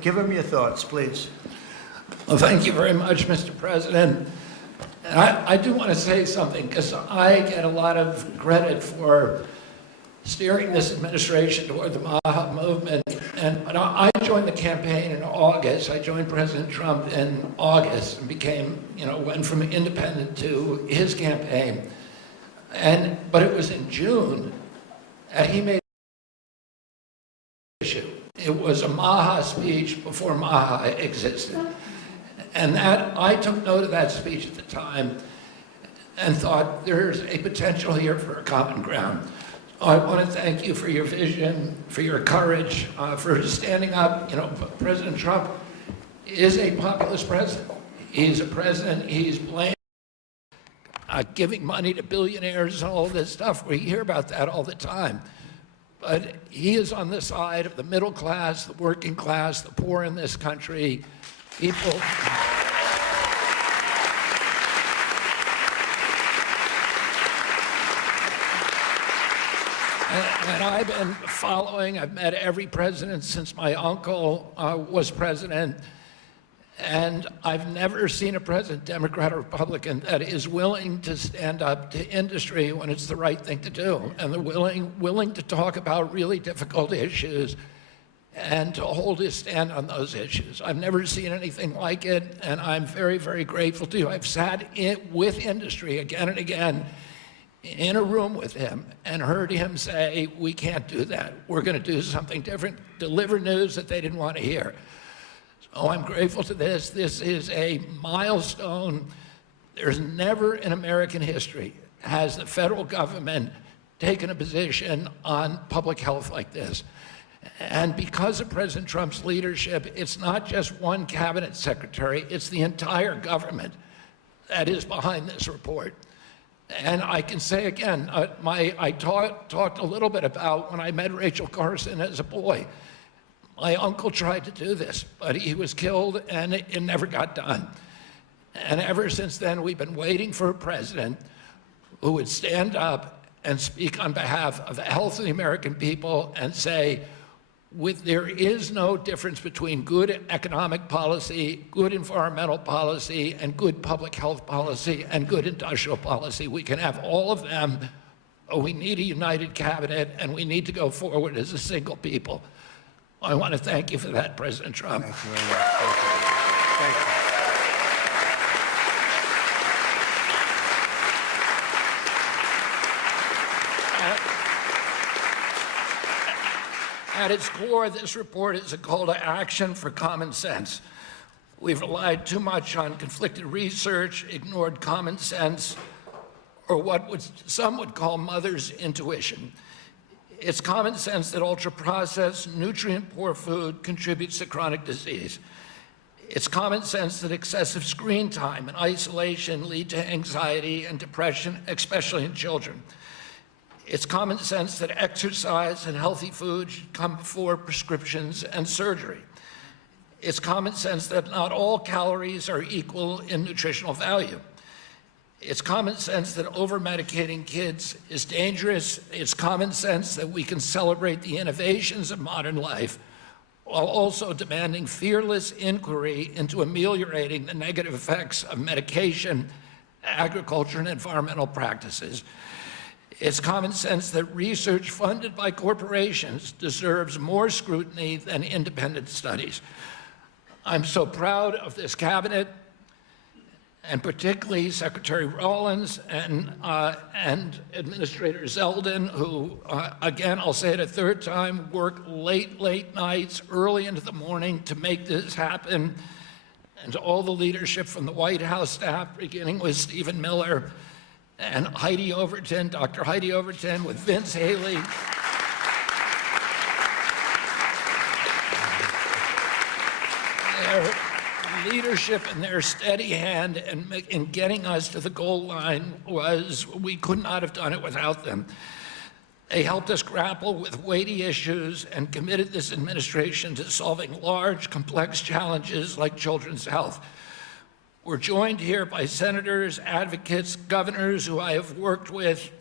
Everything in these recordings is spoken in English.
Give him your thoughts, please. Well, thank you very much, Mr. President. And I do want to say something, because I get a lot of credit for steering this administration toward the MAHA movement. And when I joined the campaign in August. I joined President Trump in August and became, went from independent to his campaign. But it was in June, and he made an issue. It was a MAHA speech before MAHA existed. And that, I took note of that speech at the time and thought there's a potential here for a common ground. I want to thank you for your vision, for your courage, for standing up. President Trump is a populist president. He's a president, he's blamed, giving money to billionaires and all this stuff. We hear about that all the time. But he is on the side of the middle class, the working class, the poor in this country, people. And I've been following, I've met every president since my uncle was president, and I've never seen a president, Democrat or Republican, that is willing to stand up to industry when it's the right thing to do, and they're willing to talk about really difficult issues and to hold his stand on those issues. I've never seen anything like it, and I'm very, very grateful to you. I've sat with industry again and again in a room with him and heard him say, we can't do that. We're going to do something different, deliver news that they didn't want to hear. So I'm grateful to this. This is a milestone. There's never in American history has the federal government taken a position on public health like this. And because of President Trump's leadership, it's not just one cabinet secretary, it's the entire government that is behind this report. And I can say again, I talked a little bit about when I met Rachel Carson as a boy. My uncle tried to do this, but he was killed and it never got done. And ever since then, we've been waiting for a president who would stand up and speak on behalf of the health of the American people and say, there is no difference between good economic policy, good environmental policy, and good public health policy, and good industrial policy. We can have all of them, but we need a united cabinet, and we need to go forward as a single people. I want to thank you for that, President Trump. Thank you very much. Thank you. At its core, this report is a call to action for common sense. We've relied too much on conflicted research, ignored common sense, or what some would call mother's intuition. It's common sense that ultra-processed, nutrient-poor food contributes to chronic disease. It's common sense that excessive screen time and isolation lead to anxiety and depression, especially in children. It's common sense that exercise and healthy food should come before prescriptions and surgery. It's common sense that not all calories are equal in nutritional value. It's common sense that over-medicating kids is dangerous. It's common sense that we can celebrate the innovations of modern life while also demanding fearless inquiry into ameliorating the negative effects of medication, agriculture, and environmental practices. It's common sense that research funded by corporations deserves more scrutiny than independent studies. I'm so proud of this cabinet, and particularly Secretary Rollins and Administrator Zeldin, who, again, I'll say it a third time, work late nights, early into the morning to make this happen, and to all the leadership from the White House staff, beginning with Stephen Miller, and Heidi Overton, Dr. Heidi Overton, with Vince Haley. Their leadership and their steady hand in getting us to the goal line we could not have done it without them. They helped us grapple with weighty issues and committed this administration to solving large, complex challenges like children's health. We're joined here by senators, advocates, governors who I have worked with,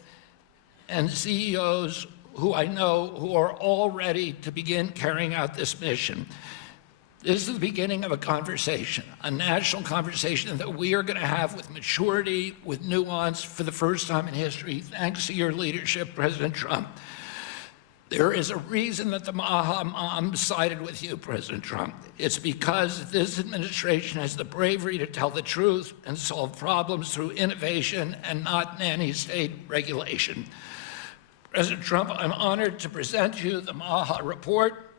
and CEOs who I know who are all ready to begin carrying out this mission. This is the beginning of a conversation, a national conversation that we are going to have with maturity, with nuance, for the first time in history, thanks to your leadership, President Trump. There is a reason that the Maha Moms sided with you, President Trump. It's because this administration has the bravery to tell the truth and solve problems through innovation and not nanny state regulation. President Trump, I'm honored to present you the Maha report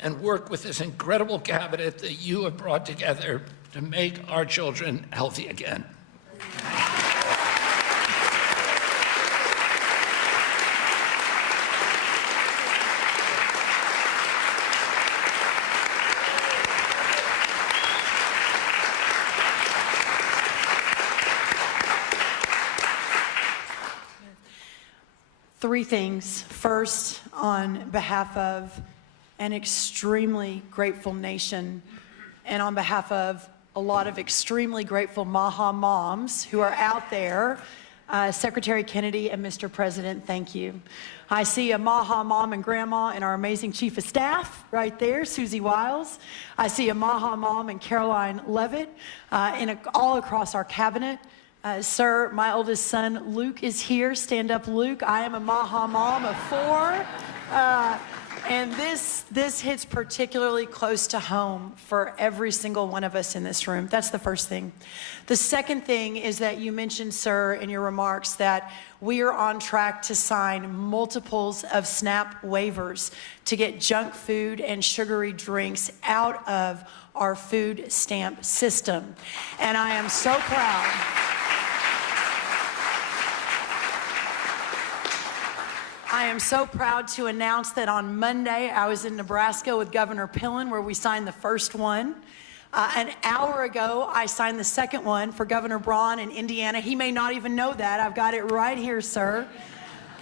and work with this incredible cabinet that you have brought together to make our children healthy again. Three things. First, on behalf of an extremely grateful nation and on behalf of a lot of extremely grateful Maha moms who are out there, Secretary Kennedy and Mr. President, thank you. I see a Maha mom and grandma and our amazing Chief of Staff right there, Susie Wiles. I see a Maha mom and Caroline Levitt all across our cabinet. Sir, my oldest son, Luke, is here. Stand up, Luke. I am a Maha mom of 4. And this hits particularly close to home for every single one of us in this room. That's the first thing. The second thing is that you mentioned, sir, in your remarks that we are on track to sign multiples of SNAP waivers to get junk food and sugary drinks out of our food stamp system. And I am so proud. I am so proud to announce that on Monday, I was in Nebraska with Governor Pillen, where we signed the first one. An hour ago, I signed the second one for Governor Braun in Indiana. He may not even know that. I've got it right here, sir.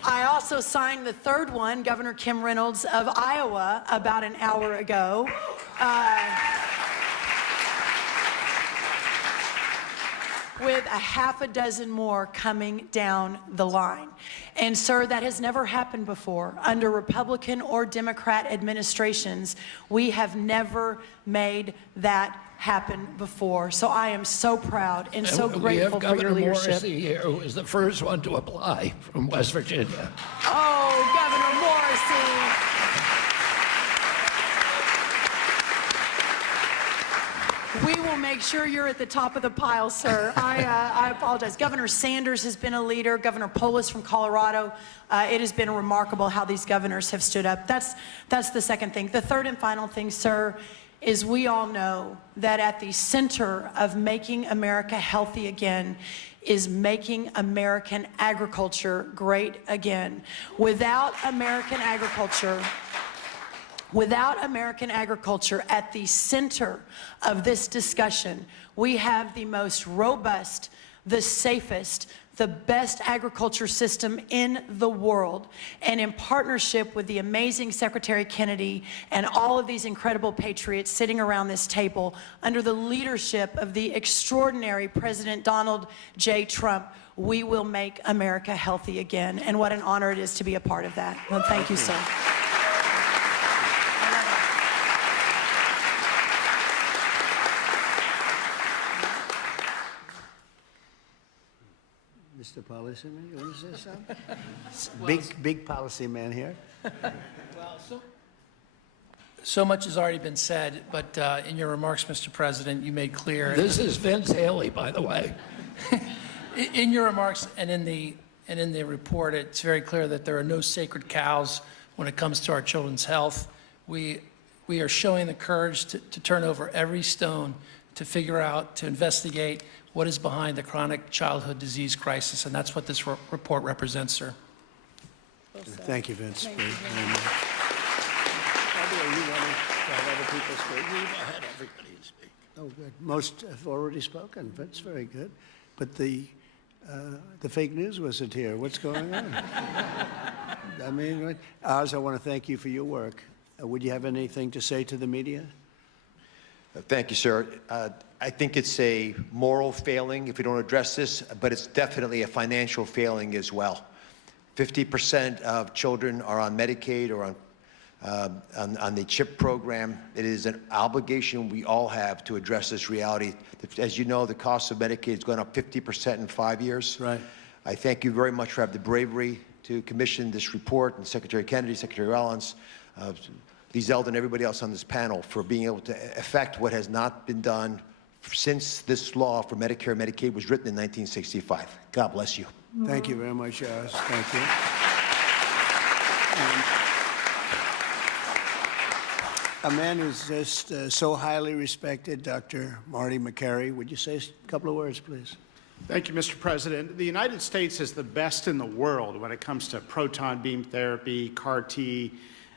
I also signed the third one, Governor Kim Reynolds of Iowa, about an hour ago. With a half a dozen more coming down the line. And sir, that has never happened before. Under Republican or Democrat administrations, we have never made that happen before. So I am so proud and so grateful for your leadership. We have Governor Morrissey here, who was the first one to apply from West Virginia. Oh, Governor Morrissey. We will make sure you're at the top of the pile, sir. I apologize. Governor Sanders has been a leader. Governor Polis from Colorado. It has been remarkable how these governors have stood up. That's the second thing. The third and final thing, sir, is we all know that at the center of making America healthy again is making American agriculture great again. Without American agriculture at the center of this discussion, we have the most robust, the safest, the best agriculture system in the world. And in partnership with the amazing Secretary Kennedy and all of these incredible patriots sitting around this table, under the leadership of the extraordinary President Donald J. Trump, we will make America healthy again. And what an honor it is to be a part of that. Well, thank you, sir. Mr. Policy Man, you want to say something? Big policy man here. Well, so much has already been said, but in your remarks, Mr. President, you made clear. This is Vince Haley, by the way. In your remarks and in the report, it's very clear that there are no sacred cows when it comes to our children's health. We are showing the courage to turn over every stone to figure out, to investigate what is behind the chronic childhood disease crisis, and that's what this report represents, sir. Thank you, Vince. Thank you very much. Bobby, are you wanting to have other people speak? I had everybody speak. Oh, good. Most have already spoken. That's very good. But the fake news wasn't here. What's going on? I mean, Oz, I want to thank you for your work. Would you have anything to say to the media? Thank you, sir. I think it's a moral failing if we don't address this, but it's definitely a financial failing as well. 50% of children are on Medicaid or on the CHIP program. It is an obligation we all have to address this reality. As you know, the cost of Medicaid has gone up 50% in 5 years. Right. I thank you very much for having the bravery to commission this report, and Secretary Kennedy, Secretary Rollins, Lee Zeldin, and everybody else on this panel for being able to effect what has not been done since this law for Medicare and Medicaid was written in 1965. God bless you. Thank you very much, Oz. Thank you. A man who's just so highly respected, Dr. Marty McCary. Would you say a couple of words, please? Thank you, Mr. President. The United States is the best in the world when it comes to proton beam therapy, CAR T,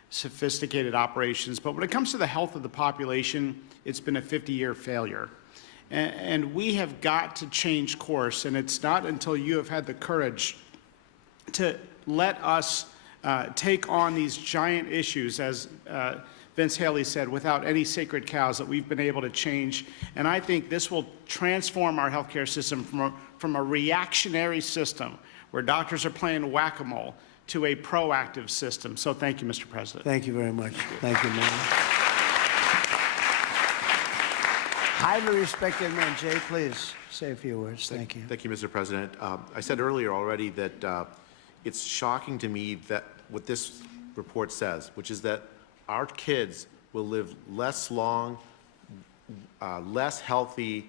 sophisticated operations. But when it comes to the health of the population, it's been a 50-year failure. And we have got to change course, and it's not until you have had the courage to let us take on these giant issues, as Vince Haley said, without any sacred cows, that we've been able to change. And I think this will transform our healthcare system from a reactionary system where doctors are playing whack-a-mole to a proactive system. So thank you, Mr. President. Thank you very much. Thank you, man. Highly respected man. Jay, please say a few words. Thank you. Thank you, Mr. President. I said earlier already that it's shocking to me that what this report says, which is that our kids will live less long, less healthy,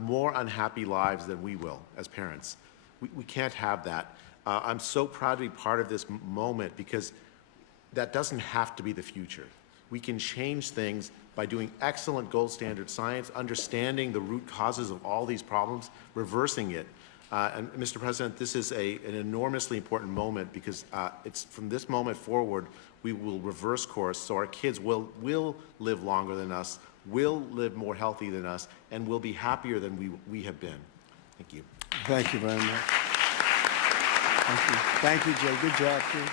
more unhappy lives than we will as parents. We can't have that. I'm so proud to be part of this moment because that doesn't have to be the future. We can change things by doing excellent gold standard science, understanding the root causes of all these problems, reversing it. And Mr. President, this is an enormously important moment because it's from this moment forward, we will reverse course so our kids will live longer than us, will live more healthy than us, and will be happier than we have been. Thank you. Thank you very much. Thank you. Thank you, Jay. Good job, too.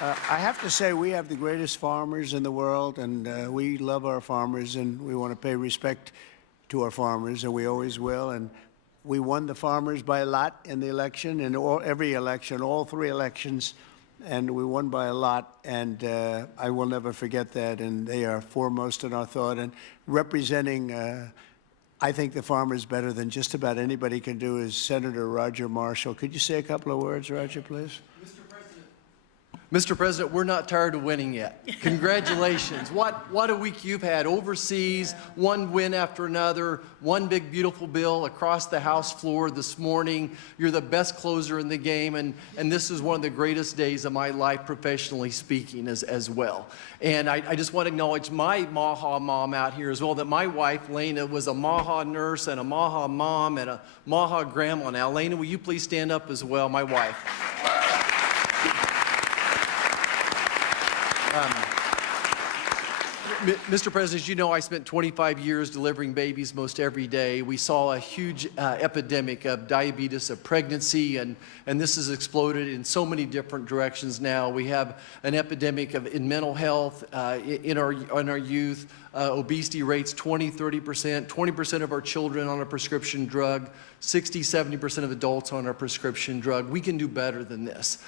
I have to say we have the greatest farmers in the world, and we love our farmers, and we want to pay respect to our farmers, and we always will. And we won the farmers by a lot in the election, in every election, all 3 elections, and we won by a lot, and I will never forget that, and they are foremost in our thought. And representing, I think, the farmers better than just about anybody can do is Senator Roger Marshall. Could you say a couple of words, Roger, please? Mr. President, we're not tired of winning yet. Congratulations. What a week you've had overseas, one win after another, one big beautiful bill across the House floor this morning. You're the best closer in the game, and this is one of the greatest days of my life professionally speaking as well. And I just want to acknowledge my MAHA mom out here as well, that my wife, Lena, was a MAHA nurse and a MAHA mom and a MAHA grandma. Now, Lena, will you please stand up as well, my wife? Mr. President, as you know, I spent 25 years delivering babies most every day. We saw a huge epidemic of diabetes, of pregnancy, and this has exploded in so many different directions now. We have an epidemic in mental health in our youth, obesity rates 20, 30%, 20% of our children on a prescription drug, 60, 70% of adults on a prescription drug. We can do better than this.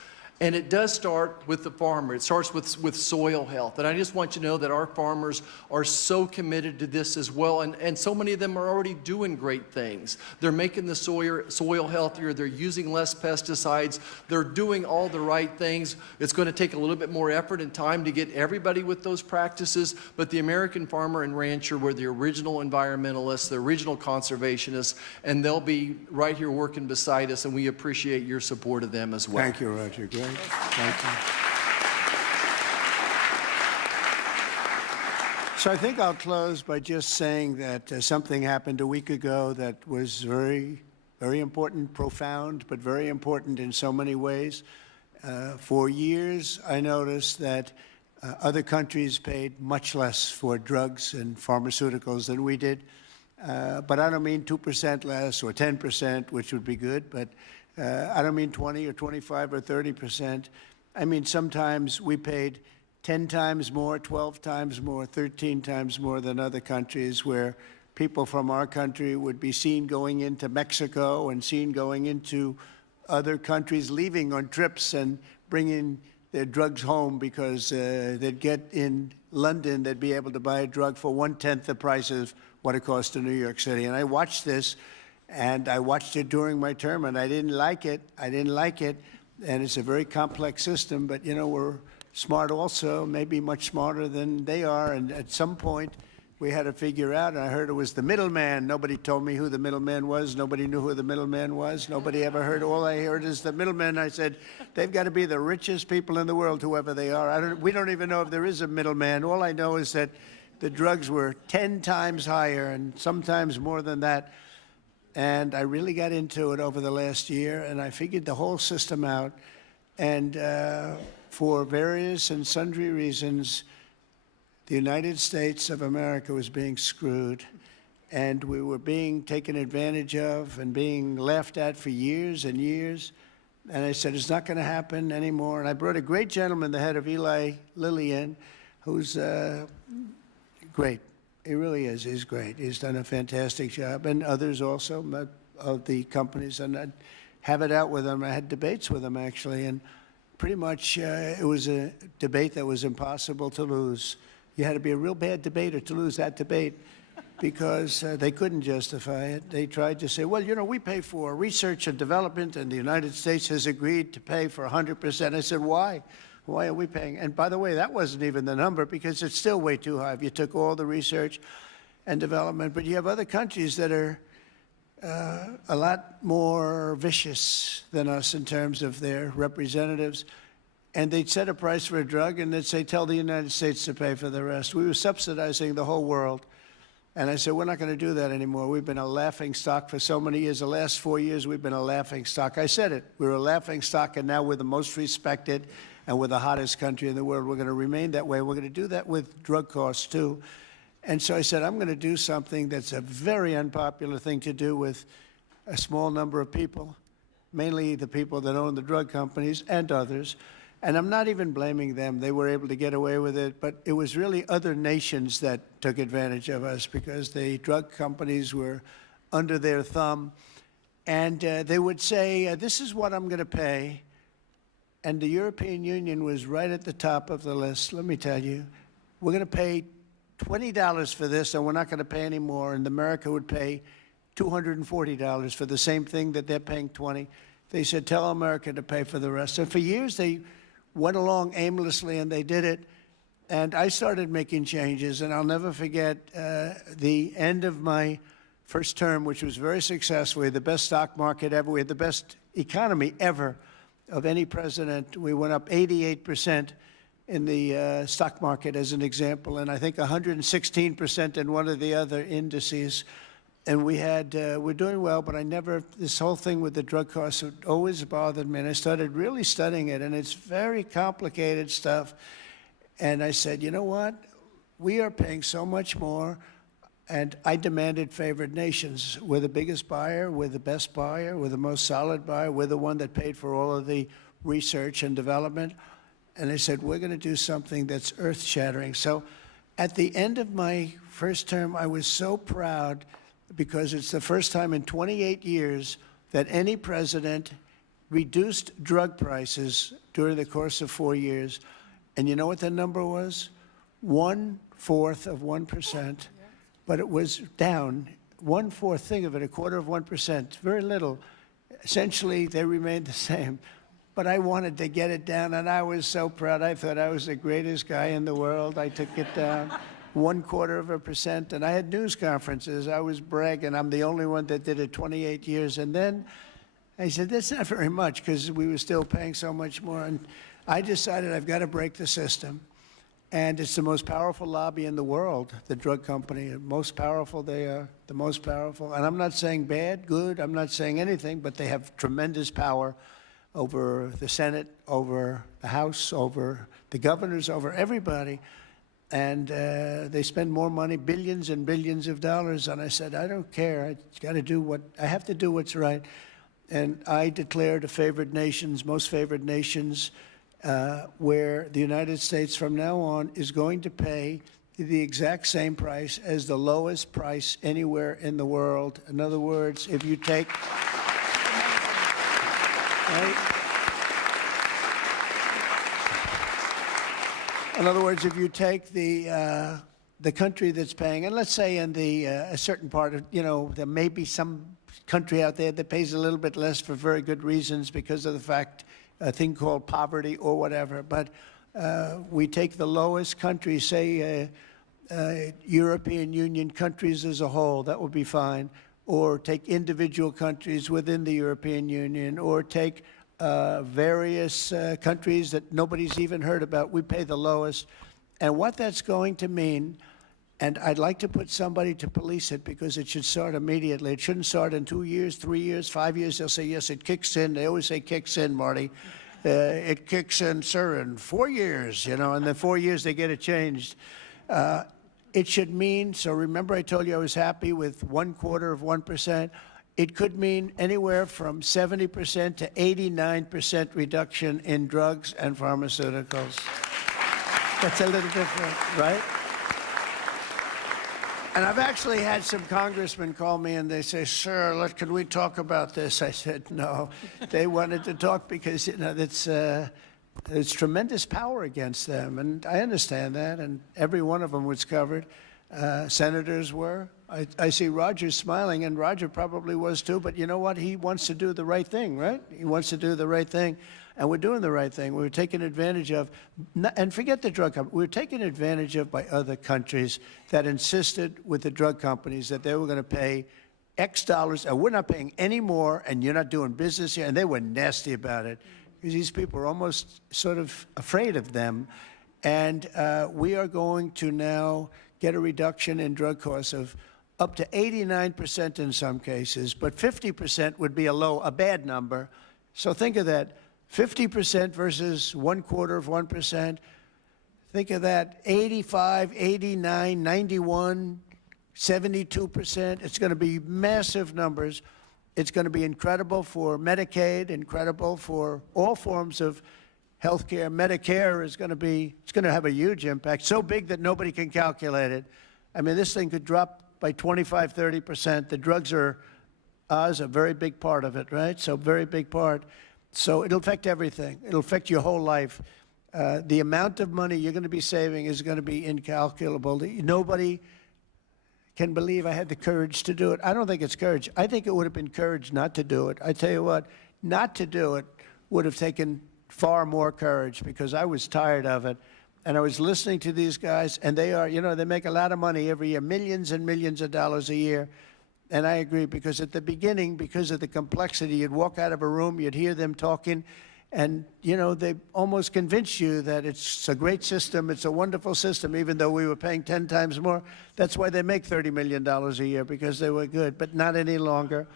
And it does start with the farmer. It starts with soil health. And I just want you to know that our farmers are so committed to this as well. And so many of them are already doing great things. They're making the soil healthier. They're using less pesticides. They're doing all the right things. It's going to take a little bit more effort and time to get everybody with those practices. But the American farmer and rancher were the original environmentalists, the original conservationists, and they'll be right here working beside us, and we appreciate your support of them as well. Thank you, Roger. Great. Thank you. So I think I'll close by just saying that something happened a week ago that was very, very important, profound, but very important in so many ways. For years, I noticed that other countries paid much less for drugs and pharmaceuticals than we did. But I don't mean 2% less or 10%, which would be good, but I don't mean 20 or 25 or 30%. I mean, sometimes we paid 10 times more, 12 times more, 13 times more than other countries, where people from our country would be seen going into Mexico and seen going into other countries leaving on trips and bringing their drugs home because they'd get in London, they'd be able to buy a drug for 1/10 the price of what it costs in New York City. And I watched this, and I watched it during my term, and I didn't like it. I didn't like it. And it's a very complex system, but, you know, we're smart also, maybe much smarter than they are. And at some point, we had to figure out, and I heard it was the middleman. Nobody told me who the middleman was. Nobody knew who the middleman was. Nobody ever heard. All I heard is the middleman. I said, they've got to be the richest people in the world, whoever they are. We don't even know if there is a middleman. All I know is that the drugs were 10 times higher and sometimes more than that. And I really got into it over the last year, and I figured the whole system out. And for various and sundry reasons, the United States of America was being screwed, and we were being taken advantage of and being laughed at for years and years. And I said, it's not going to happen anymore. And I brought a great gentleman, the head of Eli Lilly, in, who's great. He really is. He's great. He's done a fantastic job, and others also of the companies. And I'd have it out with him. I had debates with him, actually, and pretty much it was a debate that was impossible to lose. You had to be a real bad debater to lose that debate because they couldn't justify it. They tried to say, well, you know, we pay for research and development, and the United States has agreed to pay for 100%. I said, why? Why are we paying? And by the way, that wasn't even the number because it's still way too high if you took all the research and development. But you have other countries that are a lot more vicious than us in terms of their representatives. And they'd set a price for a drug, and they'd say, tell the United States to pay for the rest. We were subsidizing the whole world. And I said, we're not going to do that anymore. We've been a laughing stock for so many years. The last 4 years, we've been a laughing stock. I said it. We were a laughing stock, and now we're the most respected, and we're the hottest country in the world. We're going to remain that way. We're going to do that with drug costs, too. And so I said, I'm going to do something that's a very unpopular thing to do with a small number of people, mainly the people that own the drug companies and others. And I'm not even blaming them. They were able to get away with it. But it was really other nations that took advantage of us because the drug companies were under their thumb. And they would say, this is what I'm going to pay. And the European Union was right at the top of the list. Let me tell you, we're going to pay $20 for this, and we're not going to pay any more. And America would pay $240 for the same thing that they're paying $20. They said, tell America to pay for the rest. And for years, they went along aimlessly, and they did it. And I started making changes, and I'll never forget the end of my first term, which was very successful. We had the best stock market ever. We had the best economy ever of any president. We went up 88% in the stock market, as an example, and I think 116% in one of the other indices. And we had, we're doing well, but this whole thing with the drug costs always bothered me. And I started really studying it, and it's very complicated stuff. And I said, you know what? We are paying so much more, and I demanded favored nations. We're the biggest buyer, we're the best buyer, we're the most solid buyer, we're the one that paid for all of the research and development. And I said, we're going to do something that's earth-shattering. So at the end of my first term, I was so proud because it's the first time in 28 years that any president reduced drug prices during the course of 4 years. And you know what the number was? 1/4 of 1%. But it was down 1/4, think of it, 1/4 of 1%, very little. Essentially, they remained the same. But I wanted to get it down, and I was so proud. I thought I was the greatest guy in the world. I took it down 1/4%, and I had news conferences. I was bragging. I'm the only one that did it 28 years. And then I said, that's not very much because we were still paying so much more. And I decided I've got to break the system. And it's the most powerful lobby in the world, the drug company. The most powerful they are, the most powerful. And I'm not saying bad, good. I'm not saying anything, but they have tremendous power over the Senate, over the House, over the governors, over everybody. And they spend more money, billions and billions of dollars. And I said, I don't care. I have to do what's right. And I declared a favored nations, most favored nations, where the United States from now on is going to pay the exact same price as the lowest price anywhere in the world. In other words, if you take, Right? In other words, if you take the country that's paying, and let's say in a certain part of, there may be some country out there that pays a little bit less for very good reasons because of the fact, a thing called poverty or whatever. But we take the lowest countries, say European Union countries as a whole, that would be fine. Or take individual countries within the European Union, or take various countries that nobody's even heard about. We pay the lowest. And what that's going to mean, and I'd like to put somebody to police it because it should start immediately. It shouldn't start in 2 years, 3 years, 5 years. They'll say, yes, it kicks in. They always say kicks in, Marty. It kicks in, sir, in 4 years, and then 4 years they get it changed. It should mean, so remember I told you I was happy with 1/4%. It could mean anywhere from 70% to 89% reduction in drugs and pharmaceuticals. That's a little different, right? And I've actually had some congressmen call me and they say, sir, can we talk about this? I said, no. They wanted to talk because, there's tremendous power against them. And I understand that. And every one of them was covered. Senators were. I see Roger smiling, and Roger probably was too. But you know what? He wants to do the right thing, right? He wants to do the right thing. And we're doing the right thing. We're taking advantage of, and forget the drug companies, we're taken advantage of by other countries that insisted with the drug companies that they were going to pay X dollars, and we're not paying any more, and you're not doing business here. And they were nasty about it because these people are almost sort of afraid of them. And we are going to now get a reduction in drug costs of up to 89% in some cases, but 50% would be a bad number. So think of that. 50% versus 1/4%. Think of that, 85, 89, 91, 72%. It's going to be massive numbers. It's going to be incredible for Medicaid, incredible for all forms of health care. Medicare is going to have a huge impact, so big that nobody can calculate it. I mean, this thing could drop by 25, 30%. The drugs are a very big part of it, right? So very big part. So it'll affect everything. It'll affect your whole life. The amount of money you're going to be saving is going to be incalculable. Nobody can believe I had the courage to do it. I don't think it's courage. I think it would have been courage not to do it. I tell you what, not to do it would have taken far more courage because I was tired of it. And I was listening to these guys, and they make a lot of money every year, millions and millions of dollars a year. And I agree, because at the beginning, because of the complexity, you'd walk out of a room, you'd hear them talking, and, they almost convince you that it's a great system, it's a wonderful system, even though we were paying 10 times more. That's why they make $30 million a year, because they were good, but not any longer.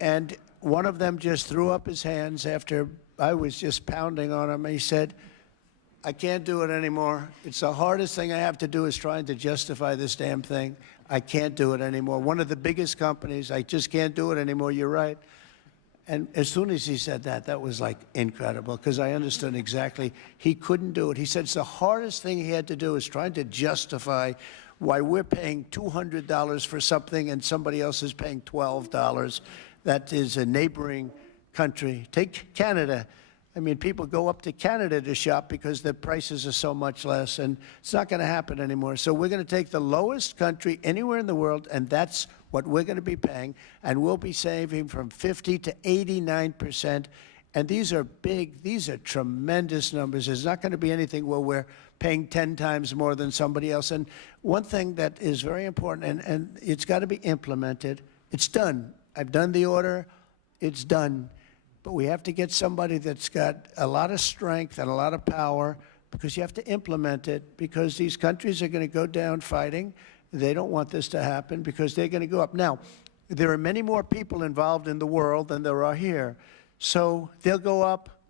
And one of them just threw up his hands after I was just pounding on him. He said, I can't do it anymore. It's the hardest thing I have to do is trying to justify this damn thing. I can't do it anymore. One of the biggest companies, I just can't do it anymore. You're right. And as soon as he said that, that was like incredible, because I understood exactly he couldn't do it. He said it's the hardest thing he had to do is trying to justify why we're paying $200 for something and somebody else is paying $12. That is a neighboring country. Take Canada. I mean, people go up to Canada to shop because the prices are so much less, and it's not going to happen anymore. So we're going to take the lowest country anywhere in the world, and that's what we're going to be paying, and we'll be saving from 50 to 89%. And these are big, these are tremendous numbers. There's not going to be anything where we're paying 10 times more than somebody else. And one thing that is very important, and it's got to be implemented, it's done. I've done the order, it's done. But we have to get somebody that's got a lot of strength and a lot of power, because you have to implement it, because these countries are going to go down fighting. They don't want this to happen because they're going to go up. Now, there are many more people involved in the world than there are here. So they'll go up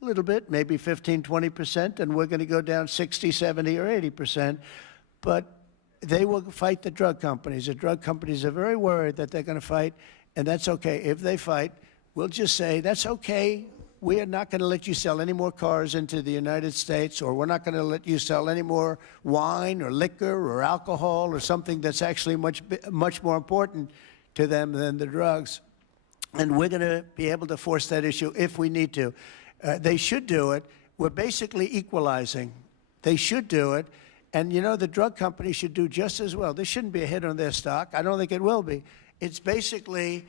a little bit, maybe 15, 20%, and we're going to go down 60, 70, or 80%. But they will fight the drug companies. The drug companies are very worried that they're going to fight, and that's okay. If they fight, we'll just say, that's okay. We are not going to let you sell any more cars into the United States, or we're not going to let you sell any more wine or liquor or alcohol or something that's actually much more important to them than the drugs. and we're going to be able to force that issue if we need to. They should do it. We're basically equalizing. They should do it. And, you know, the drug companies should do just as well. This shouldn't be a hit on their stock. I don't think it will be. It's basically,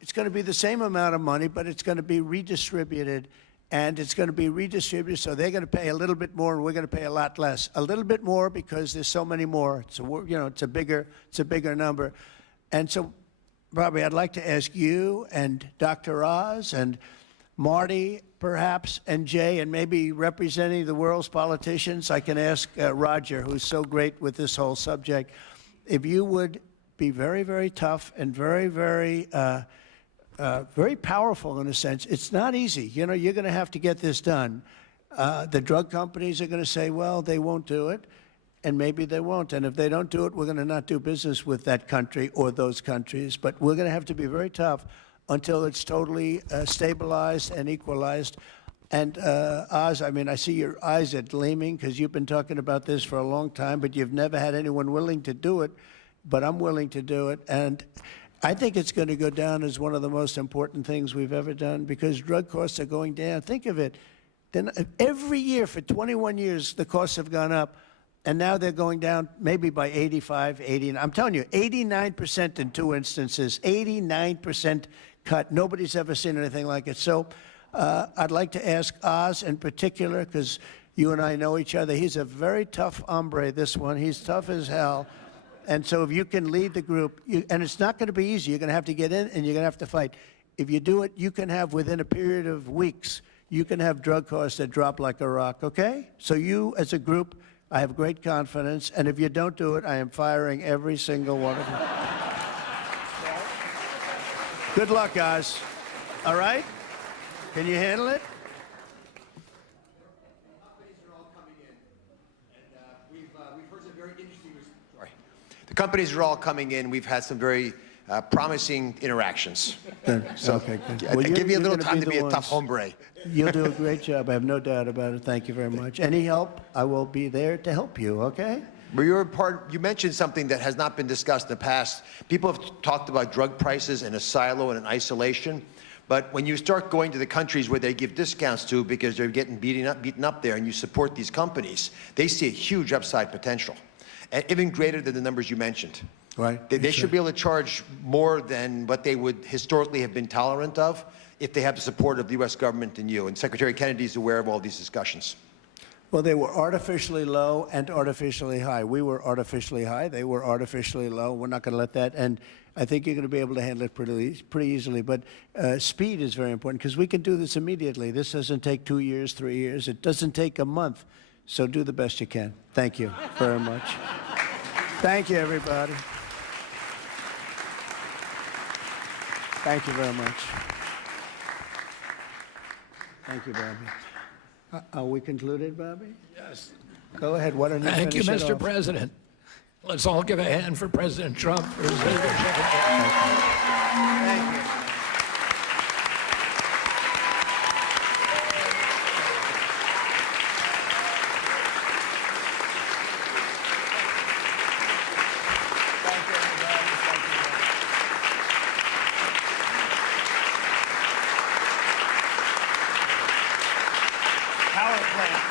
it's going to be the same amount of money, but it's going to be redistributed. And it's going to be redistributed, so they're going to pay a little bit more, and we're going to pay a lot less. A little bit more because there's so many more. So, you know, it's a bigger number. And so, Bobby, I'd like to ask you and Dr. Oz and Marty, perhaps, and Jay, and maybe representing the world's politicians, I can ask Roger, who's so great with this whole subject, if you would be very, very tough and very, very, very powerful in a sense. It's not easy. You know, you're going to have to get this done. The drug companies are going to say, well, they won't do it, and maybe they won't. And if they don't do it, we're going to not do business with that country or those countries. But we're going to have to be very tough until it's totally stabilized and equalized. And Oz, I mean, I see your eyes are gleaming because you've been talking about this for a long time, but you've never had anyone willing to do it. But I'm willing to do it. And I think it's going to go down as one of the most important things we've ever done because drug costs are going down. Think of it. Then every year for 21 years, the costs have gone up. And now they're going down maybe by 85, 80. I'm telling you, 89% in 2 instances, 89% cut. Nobody's ever seen anything like it. So I'd like to ask Oz in particular, because you and I know each other. He's a very tough hombre, this one. He's tough as hell. And so if you can lead the group, and it's not going to be easy. You're going to have to get in, and you're going to have to fight. If you do it, you can have, within a period of weeks, you can have drug costs that drop like a rock, okay? So you, as a group, I have great confidence, and if you don't do it, I am firing every single one of you. Good luck, guys. All right? Can you handle it? The companies are all coming in. We've had some very promising interactions. So Okay, good. I Well, give you a you're little gonna time be to be the a tough ones. hombre. You'll do a great job. I have no doubt about it. Thank you very much. Any help, I will be there to help you, okay? But you mentioned something that has not been discussed in the past. People have talked about drug prices in a silo and in isolation. But when you start going to the countries where they give discounts to because they're getting beaten up there and you support these companies, they see a huge upside potential, and even greater than the numbers you mentioned. Right. They should be able to charge more than what they would historically have been tolerant of if they have the support of the U.S. government and you. And Secretary Kennedy is aware of all these discussions. Well, they were artificially low and artificially high. We were artificially high. They were artificially low. We're not going to let that. And I think you're going to be able to handle it pretty easily. But speed is very important because we can do this immediately. This doesn't take 2 years, 3 years. It doesn't take a month. So do the best you can. Thank you very much. Thank you, everybody. Thank you very much. Thank you, Bobby. Are we concluded, Bobby? Yes. Go ahead. Why don't you Thank you, finish it Mr. off? President. Let's all give a hand for President Trump for his leadership. Thank you. Power plant.